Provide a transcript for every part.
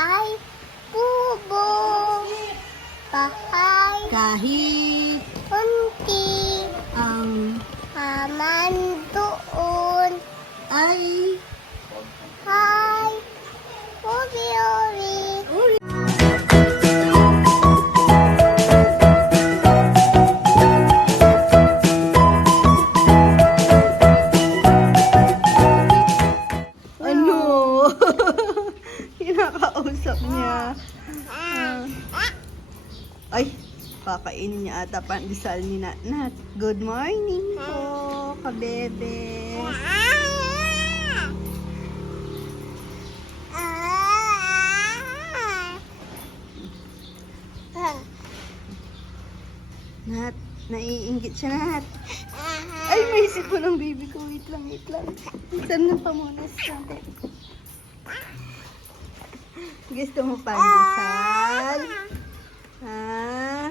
Bahay kubo. Bahay Kahit kunti. ang Haman doon. ay kakainin niya ata pandesal ni Nat. Good morning po, kabebe. Nat, naiingit siya, Nat. Ay, may isip ko ng baby ko. Wait lang, wait lang. Saan na pamunas natin? Gusto mo pandesal? Ha?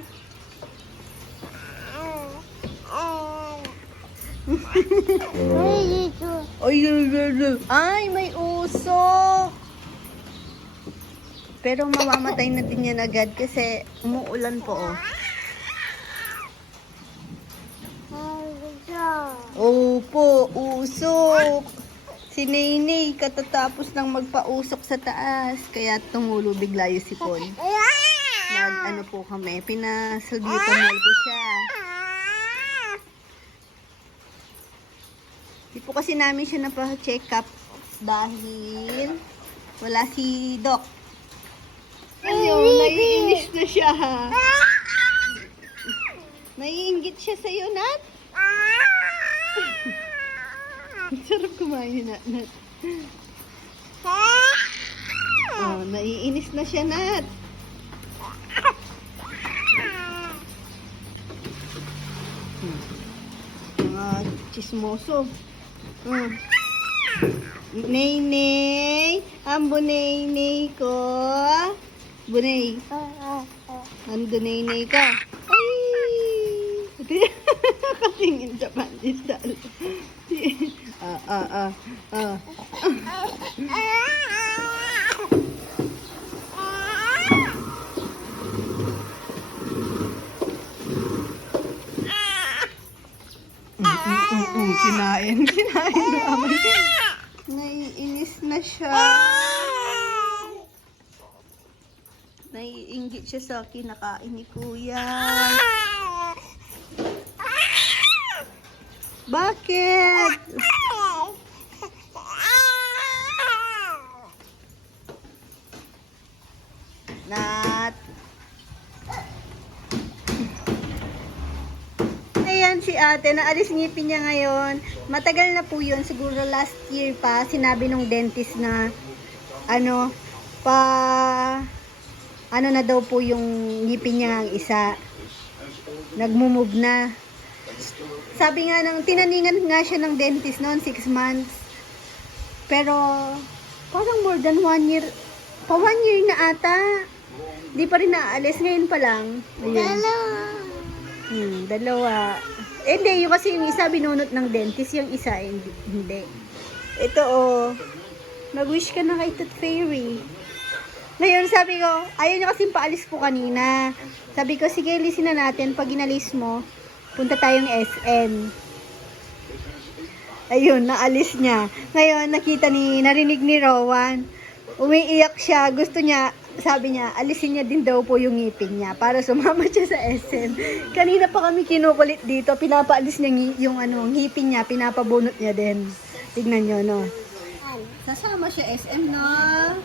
Ay, ay, ay, ay. Ay, may usok! Pero mamamatay na din yan agad kasi umuulan po, oh. Opo, usok. Si Nainay katatapos ng magpausok sa taas. Kaya tumulo bigla yung sipon. Nag, ano po kami, pinasalbutamol ko siya. Di po kasi namin siya napa-check up dahil wala si Doc. Ano, naiinis na siya. Naiingit siya sa'yo, Nat. Sarap kumain na, Nat. Oh, naiinis na siya, Nat. Hmm. Mga chismoso. Hmm. Nay-nay, ang bunay-nay ko. Bunay, ando nay-nay ka. Ay! Katingin sa pandesal. ah, ah, ah, ah. mm, kinain, kinain namin. Naiinis na siya. Naiingit siya sa kinakain ni Kuya. Bakit? Nat. Ayan si ate, naalis ngipin niya ngayon. Matagal na po yun, siguro last year pa, sinabi nung dentist na, ano, pa, ano na daw po yung ngipin niya ang isa. Nagmumove na. Sabi nga ng, tinaningan nga siya ng dentist noon, 6 months. Pero, parang more than 1 year, pa 1 year na ata. Di pa rin naalis, ngayon pa lang. Ayun. Hmm, dalawa. Eh, hindi, yung kasi yung isa binunot ng dentist, yung isa eh, hindi. hindi. Ito oh, nag-wish ka na kay Tooth Fairy. Ngayon, sabi ko, ayaw niya kasi paalis po kanina. Sabi ko, sige, lisin na natin. Pag inalis mo, punta tayong SM. Ayun, naalis niya. Ngayon, nakita ni, narinig ni Rowan. Umiiyak siya. Gusto niya, sabi niya, alisin niya din daw po yung ngipin niya para sumama siya sa SM. Kanina pa kami kinukulit dito. Pinapaalis niya yung ano, ngipin niya, pinapabunot niya din. Tignan niyo, no? Sasama siya SM na.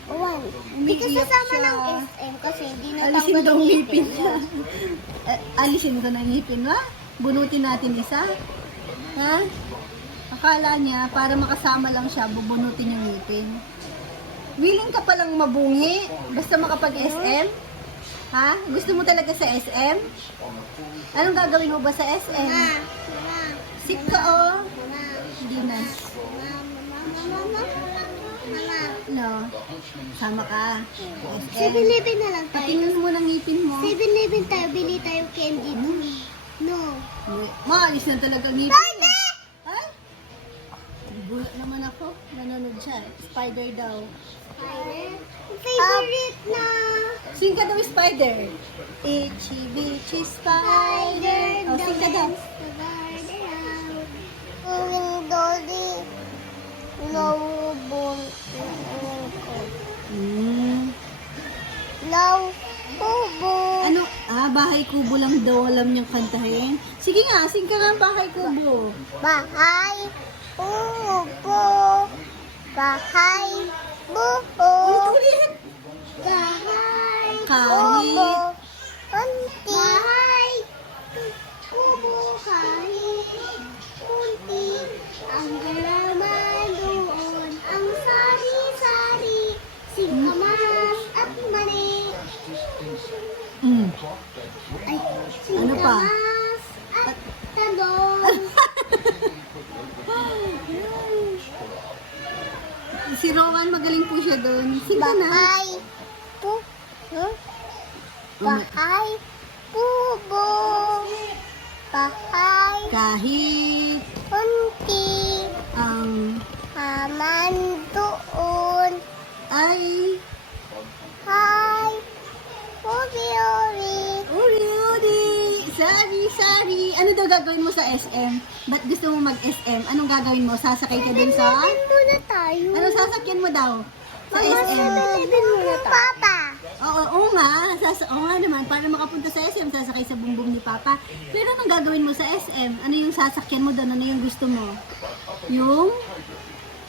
One. Hindi ka sasama siya. ng SM kasi hindi na Alisin daw ngipin niya. Eh, alisin ko na ngipin, ha? Bunutin natin isa. Ha? Akala niya, para makasama lang siya, bubunutin yung ngipin. Willing ka palang mabungi, basta makapag-SM? Ha? Gusto mo talaga sa SM? Anong gagawin mo ba sa SM? Sip ka, oh. Hindi na. No. Sama ka. SM. 7-Eleven na lang tayo. Patingin mo ng ngipin mo. 7-Eleven tayo, bili tayo candy. No. Maalis na talaga ngipin. Pwede! Bu- naman ako. Nanonood siya. Spider daw. Spider. Favorite na. Sing ka daw, Spider. Itchy, bitchy spider. Oh, sing ka daw. Uling Dolly. Lawbon. Hmm. Lawbon. Ano? Ah, bahay kubo lang daw alam niyang kantahin. Sige nga, sing ka nga bahay kubo. Bahay. Upo. Bahay. Buo. Bahay. Upo. Unti. Bahay. Kubo. Kahit. Unti. Ang halaman doon. Ang sari-sari. Singkamas at mani. Hmm. Ay, Ano pa? singkamas at talong. Si Rowan, magaling po siya doon. Sing ka na. Bahay. Pu. Huh? Bahay. Kubo. Bahay. Kahit Unti. ang Haman doon. ay Hi. Uri, uri. Uri, uri! Sari, sari! Ano daw gagawin mo sa SM? Ba't gusto mo mag-SM? Anong gagawin mo? Sasakay ka dun sa... Seven muna tayo. Ano sasakyan mo daw? Sa Mama, SM? seven muna tayo. Papa. Oo, oo nga. Sas oo nga naman. Para makapunta sa SM, sasakay sa bumbong ni Papa. Pero anong gagawin mo sa SM? Ano yung sasakyan mo doon? Ano yung gusto mo? Yung...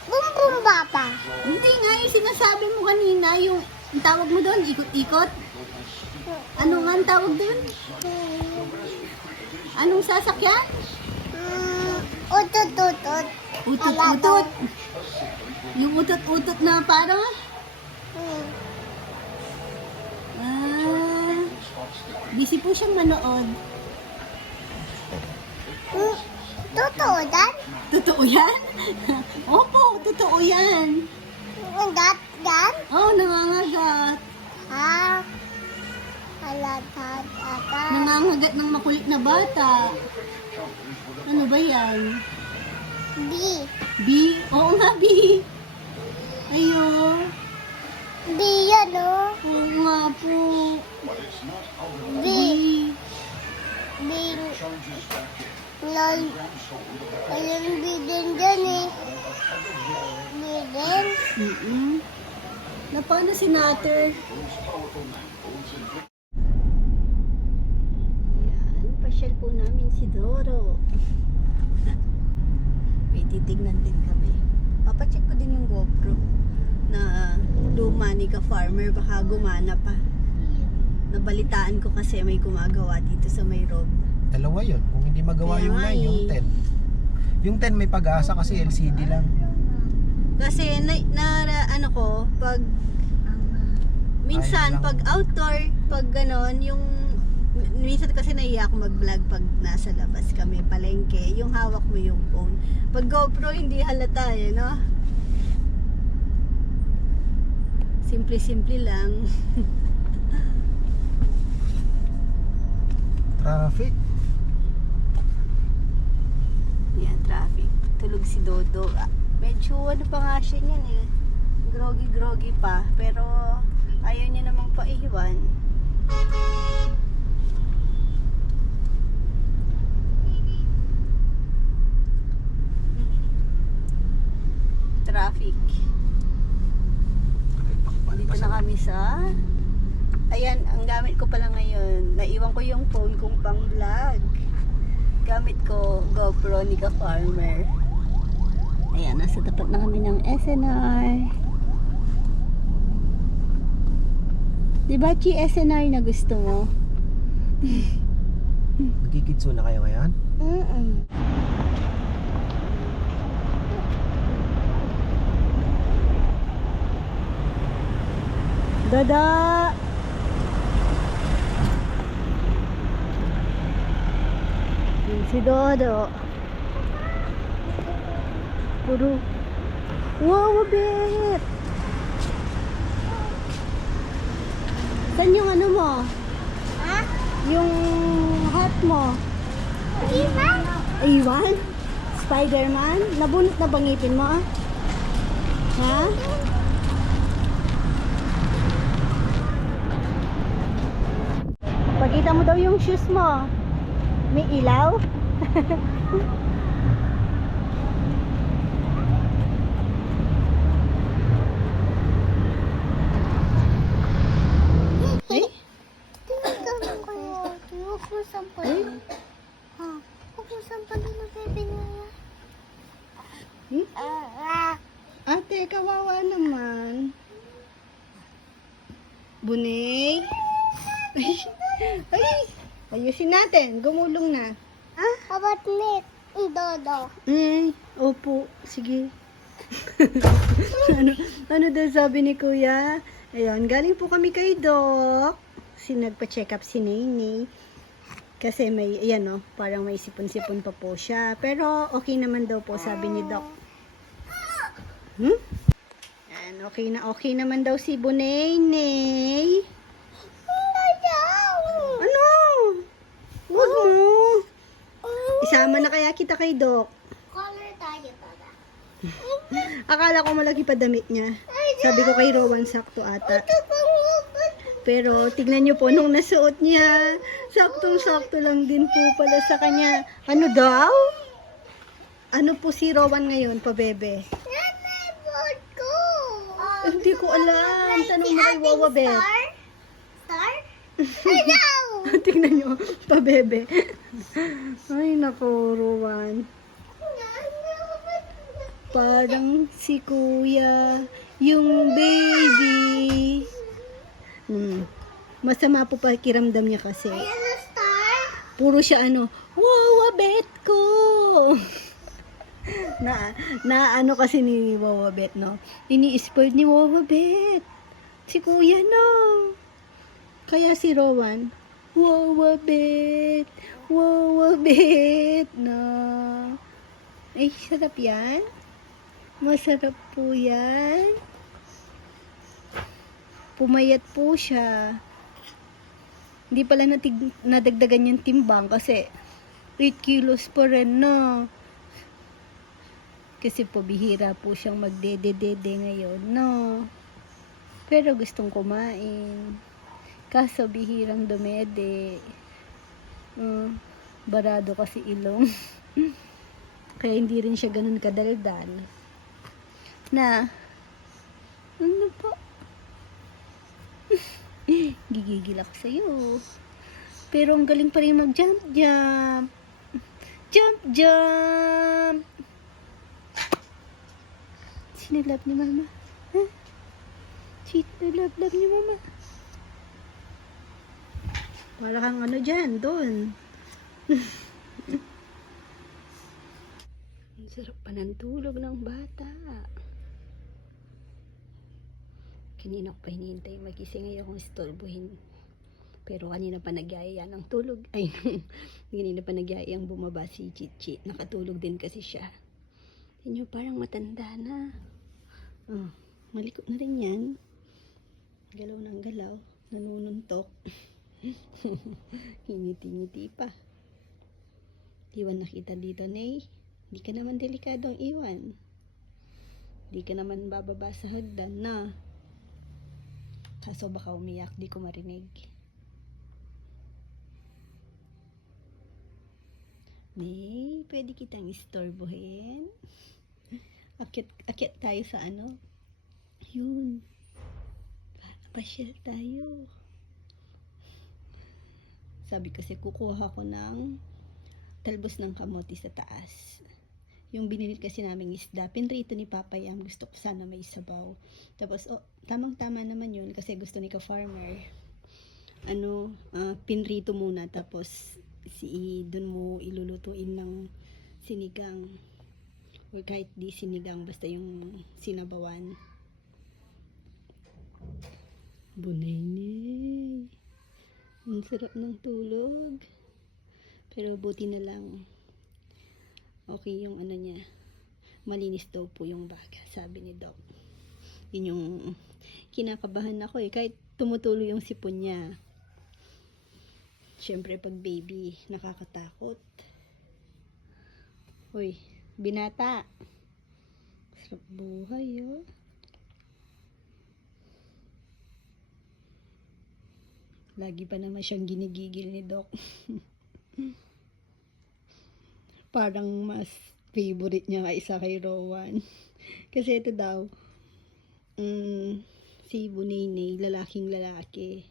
Bum bum papa. Hindi nga, yung sinasabi mo kanina, yung, yung tawag mo doon, ikot-ikot. Ano nga ang tawag doon? Anong sasakyan? Mm, utot utot. Utot-utot. Yung utot-utot na parang, Mm. ah, busy po siyang manood. Mm, Totoo dan? Totoo yan? Opo, totoo yan. Gat dan? Oh, nangangagat. Ha? Halatad ata. Nangangagat ng makulit na bata. Ano ba yan? B. B? Oo nga, B. Ayo. B yan oh. Oo nga po. B. B. Lol. Walang B din dyan eh. B din. Mm-mm. Na paano si Natter? Yan, pasyal po namin si Doro. May titignan din kami. Papacheck ko din yung GoPro na luma ni ka farmer baka gumana pa. Nabalitaan ko kasi may gumagawa dito sa may road. Dalawa yun. Kung hindi magawa yung Kaya 9, yung nga 10. Yung 10 may pag-asa kasi LCD lang. Kasi na, na ano ko, pag minsan Ayun lang. pag outdoor, pag ganon, yung minsan kasi naiya ako mag-vlog pag nasa labas kami, palengke, yung hawak mo yung phone. Pag GoPro, hindi halata eh, no? Simple-simple lang. Traffic. Yan, traffic. Tulog si Dodo. Ah, Medyo ano pa nga siya niyan eh. Groggy-groggy pa. Pero ayaw niya namang paiwan. Traffic. Dito na kami sa... Ayan, ang gamit ko pala ngayon. Naiwan ko yung phone kong pang vlog gamit ko GoPro ni ka farmer. Ayan, nasa tapat na kami ng SNR. Di ba, Chi, SNR na gusto mo? Nagkikitsu na kayo ngayon? Mm-mm. Dada! Si Dodo. Puro. Wow, mabit! Saan yung ano mo? Ha? Yung hat mo? Iwan? Iwan? Spider-Man? Nabunot na bangipin mo ah? Ha? Pagkita mo daw yung shoes mo. May ilaw? Ate, kawawa naman. Bunay. Ay, ay, ayusin natin. Gumulong na. Ah? Abat Nick. Dodo. Eh, opo. Sige. ano, ano daw sabi ni Kuya? Ayun, galing po kami kay Doc. Si nagpa-check up si Nene. Kasi may, ayan o, parang may sipon-sipon pa po siya. Pero okay naman daw po, sabi ni Doc. Hmm? Yan, okay na okay naman daw si Bunay-Nay. Hindi daw. Ano? Huwag mo. Isama na kaya kita kay Doc. Color tayo, Tada. Akala ko malaki pa damit niya. Sabi ko kay Rowan, sakto ata. Pero tignan niyo po, nung nasuot niya, saktong-sakto lang din po pala sa kanya. Ano daw? Ano po si Rowan ngayon, pabebe? Ko. Hindi ko alam. Tanong mo kay Wawa Bet. Star? Star? Daw. tignan niyo, pabebe. Ay, nako, Rowan. Parang si kuya, yung baby. Hmm. Masama po pakiramdam niya kasi. Puro siya ano, wawa bet ko. na, na ano kasi ni Wawa Bet, no? Ini-spoil ni Wawa Bet. Si kuya, no? Kaya si Rowan, Wawa Bet, Wawa Bet, no? Ay, sarap yan. Masarap po yan. Pumayat po siya. Hindi pala natig, nadagdagan yung timbang kasi 8 kilos pa rin no. Kasi po bihira po siyang magdededede ngayon no. Pero gustong kumain. Kaso bihirang dumede. Mm, barado kasi ilong. Kaya hindi rin siya ganun kadaldal. Na, ano po? Gigigil ako sa'yo. Pero ang galing pa rin mag-jump, jump. Jump, jump. Sinilap ni mama. Ha? Sinilap ni mama. Para kang ano dyan, doon. ang sarap pa ng tulog ng bata. Kanina ko pa hinihintay magising ngayon kung istolbuhin. Pero kanina pa nagyaya ng tulog. Ay, kanina pa nagyaya ang bumaba si Chichi. Nakatulog din kasi siya. Inyo parang matanda na. Oh, maliko na rin yan. Galaw ng galaw. Nanununtok. Ngiti-ngiti pa. Iwan nakita dito, Nay. Hindi ka naman delikado ang iwan. Hindi ka naman bababa sa hagdan na. Kaso baka umiyak, di ko marinig. May, pwede kitang istorbohin. Akyat, akyat tayo sa ano? Yun. Pasyal tayo. Sabi kasi kukuha ko ng talbos ng kamote sa taas. Yung binili kasi naming isda, pinrito ni Papa Yam, gusto ko sana may sabaw. Tapos, oh, tamang-tama naman yun kasi gusto ni ka-farmer. Ano, ah, pinrito muna tapos si dun mo ilulutuin ng sinigang or kahit di sinigang basta yung sinabawan. Bunay Ang sarap ng tulog. Pero buti na lang okay yung ano niya. Malinis daw po yung baga, sabi ni Doc. Yun yung kinakabahan ako eh. Kahit tumutulo yung sipon niya. Siyempre pag baby, nakakatakot. Uy, Binata. Sarap buhay, oh. Lagi pa naman siyang ginigigil ni Doc. Parang mas favorite niya kaysa kay Rowan. Kasi ito daw, mm, si Bunene, lalaking lalaki.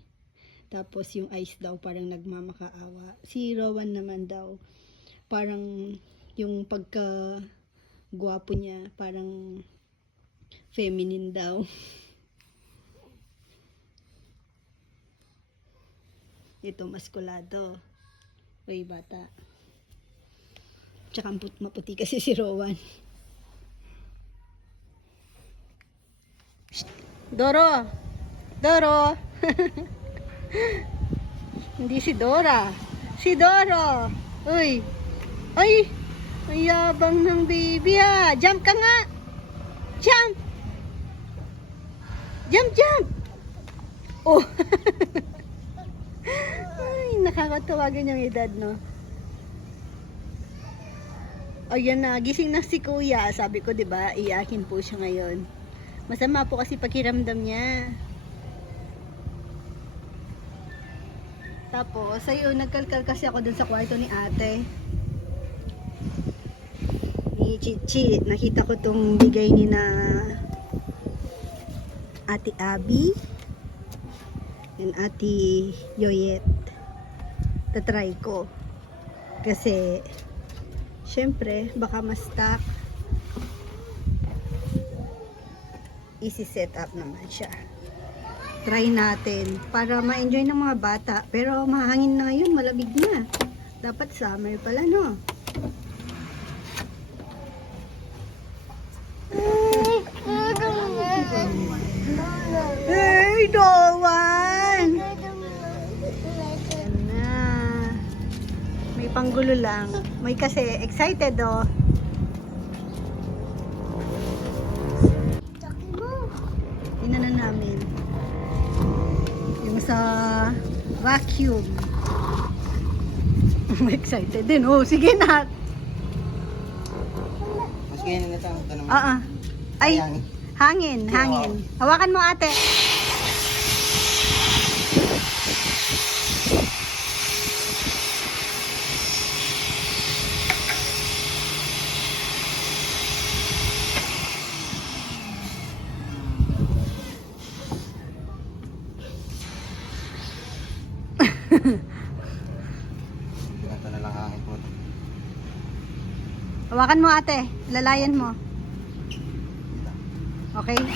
Tapos yung Ice daw parang nagmamakaawa. Si Rowan naman daw, parang yung pagka gwapo niya, parang feminine daw. Ito, maskulado. Uy, bata. Tsaka maputi kasi si Rowan. Doro! Doro! Hindi si Dora. Si Doro! Uy! Ay! Ang yabang ng baby ah! Jump ka nga! Jump! Jump, jump! Oh! Nakakatawa ganyang edad, no? Ayan na, gising na si kuya. Sabi ko, di ba, iyakin po siya ngayon. Masama po kasi pakiramdam niya. Tapos, ayun, nagkalkal kasi ako dun sa kwarto ni ate. Ni Chichi. Nakita ko tong bigay ni na ate Abby and ate Yoyet. Tatry ko. Kasi, syempre, baka ma-stuck. Easy setup naman siya. Try natin para ma-enjoy ng mga bata. Pero mahangin na ngayon, malamig na. Dapat summer pala, no? Hey, Dowan! Ayan na. Panggulo lang. May kasi excited, oh. Na namin. Yung sa vacuum. excited din. Oh, sige na. Mas ganyan na ito. Naman. Ah, ah. Ay, hangin, hangin. Hawakan mo, ate. Ito na lang hangin po. Hawakan mo, ate. Lalayan mo. Okay? Okay.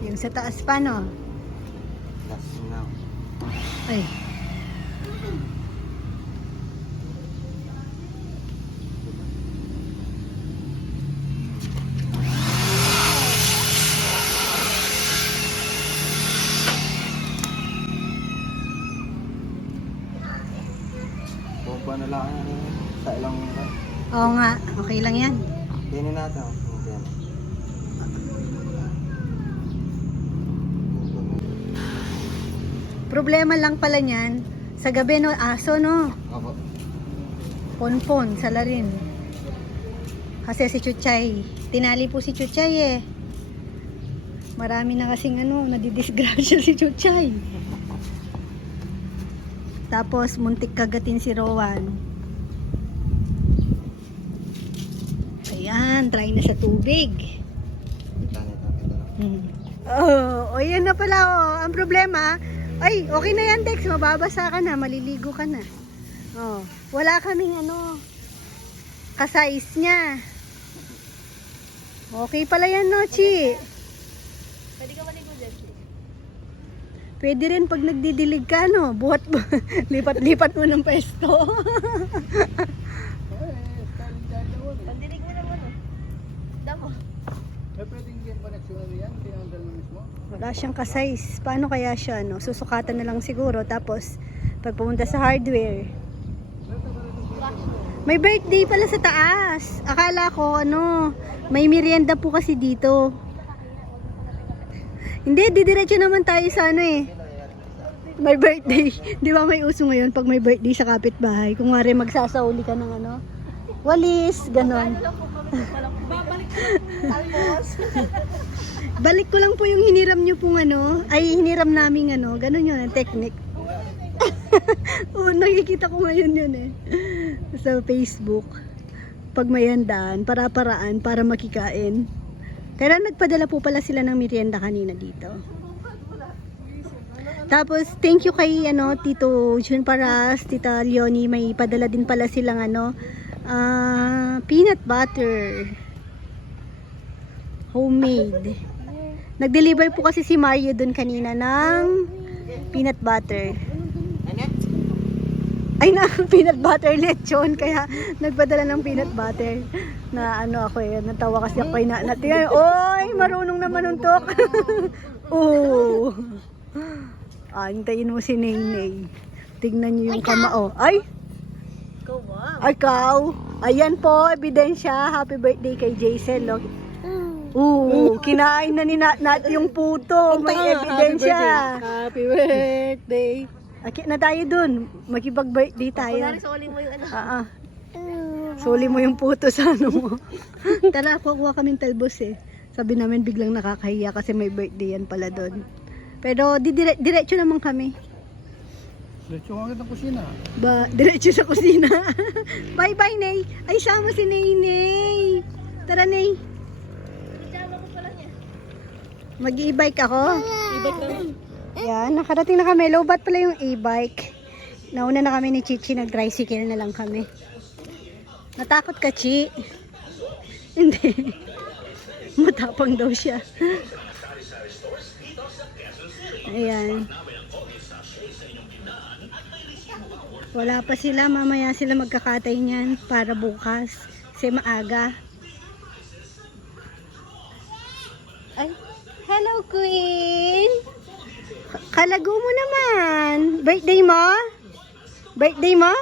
Yung sa taas pa, no? Ay. Bomba na lang yan. Sa ilang Oo nga. Okay lang yan. Ganyan natin. Ganyan. Problema lang pala niyan, sa gabi no, aso no, Opo. ponpon, salarin. Kasi si Chuchay, tinali po si Chuchay eh. Marami na kasing ano, nadidisgrasya si Chuchay. Tapos muntik kagatin si Rowan. Ayan, try na sa tubig. Hmm. Oh, oh, yan na pala oh. Ang problema, ay, okay na yan, Dex. Mababasa ka na, maliligo ka na. Oh, wala kaming ano, kasais niya. Okay pala yan, no, Chi? Pwede ka maligo dyan. Pwede rin pag nagdidilig ka, no? Buhat, lipat-lipat mo ng pesto. Pandinig mo naman oh. Damo. Wala siyang kasais. Paano kaya siya, no? Susukatan na lang siguro. Tapos, pag pumunta sa hardware, May birthday pala sa taas. Akala ko, ano, may merienda po kasi dito. Hindi, didiretso naman tayo sa ano eh. May birthday. Di ba may uso ngayon pag may birthday sa kapitbahay? Kung wari magsasauli ka ng ano, walis, ganon. Balik ko lang po yung hiniram nyo pong ano, ay hiniram namin ano, ganon yun, ang technique. Oo, nakikita ko ngayon yun eh. Sa Facebook. Pag may handaan, para-paraan, para makikain. Pero nagpadala po pala sila ng merienda kanina dito. Tapos, thank you kay ano, Tito Jun Paras, Tita Leonie, may padala din pala silang ano, ah, peanut butter. Homemade. Nag-deliver po kasi si Mario dun kanina ng peanut butter. Ay na, peanut butter lechon. Kaya nagpadala ng peanut butter. Na ano ako eh, natawa kasi ako eh, na, natin. Oy, marunong naman untok. Oo. Ah, hintayin mo si Naynay. Tignan niyo yung kamao. Ay! Ay, kaw. Ayan po, ebidensya. Happy birthday kay Jason. Look. Oo, kinain na ni Nat, Nat yung puto. May ebidensya. Happy birthday. Aki na tayo dun. Makipag-birthday tayo. Soli mo yung ano. Ah, ah. Suli mo yung puto sa ano mo. Tara, kukuha kaming talbos eh. Sabi namin biglang nakakahiya kasi may birthday yan pala doon. Pero di dire- diretso naman kami. Diretso ka agad ng kusina. Ba, diretso sa kusina. bye bye, Nay. Ay, sama si Nay, Nay. Tara, Nay. Mag-e-bike ako. Ibig lang. Yan, nakarating na kami. Low-bat pala yung e-bike. Nauna na kami ni Chichi, nag-tricycle na lang kami. Natakot ka, Chi? Hindi. Matapang daw siya. Ayan. Wala pa sila. Mamaya sila magkakatay niyan para bukas. Kasi maaga. Ay, hello, Queen! Kalago mo naman. Birthday mo? Birthday mo?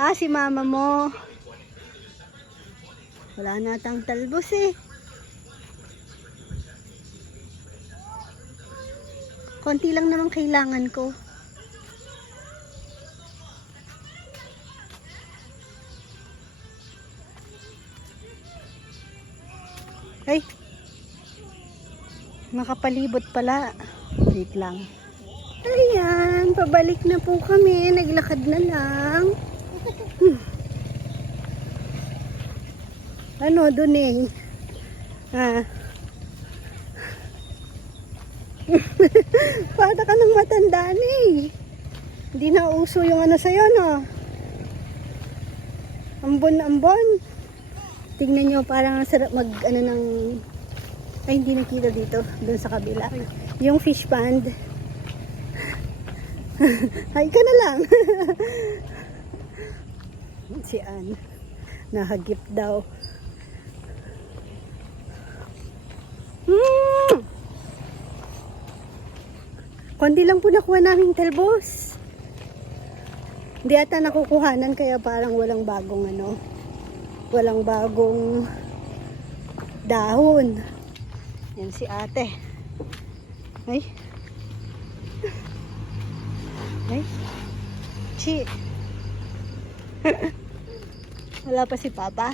Ah, si mama mo. Wala na tang talbos eh. Konti lang naman kailangan ko. Nakapalibot pala. Wait lang. Ayan, pabalik na po kami. Naglakad na lang. Hmm. Ano, dun eh. Ah. Para ka ng matanda na eh. Hindi na uso yung ano sa'yo, no? Ambon na ambon. Tingnan nyo, parang ang sarap mag, ano ng ay, hindi nakita dito. Doon sa kabila. Yung fish pond. Ay, ka na lang. si Ann. Nahagip daw. Hmm! Konti lang po nakuha naming talbos. Hindi ata nakukuhanan kaya parang walang bagong ano. Walang bagong dahon. Yan si ate. Ay. Ay. Chi. Wala pa si Papa.